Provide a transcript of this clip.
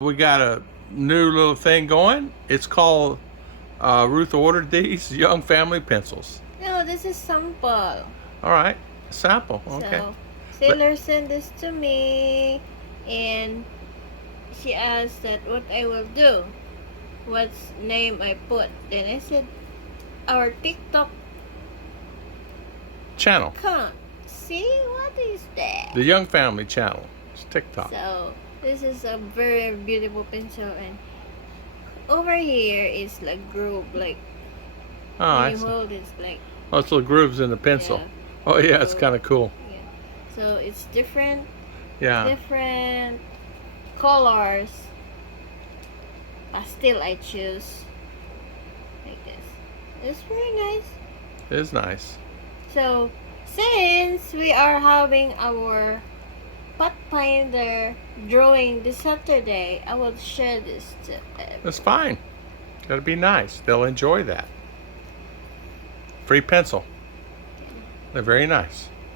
We got a new little thing going. It's called, Ruth ordered these young family pencils. No, this is sample. All right, sample. Okay. So, Sailor sent this to me, and she asked that what I will do, what name I put. Then I said, our TikTok Channel. account. See, what is that? The Young Family Channel. It's TikTok. So, this is a very beautiful pencil, and over here is like groove, like Oh, I when you see. hold it's like Oh, it's little grooves in the pencil. yeah. Oh, yeah, it's So, kind of cool. yeah. So it's different Yeah. colors, but still I choose like this. It's very nice. It is nice. So since we are having our Pathfinder drawing this Saturday, I will share this to everyone. It's fine. Gotta be nice. They'll enjoy that. Free pencil. They're very nice.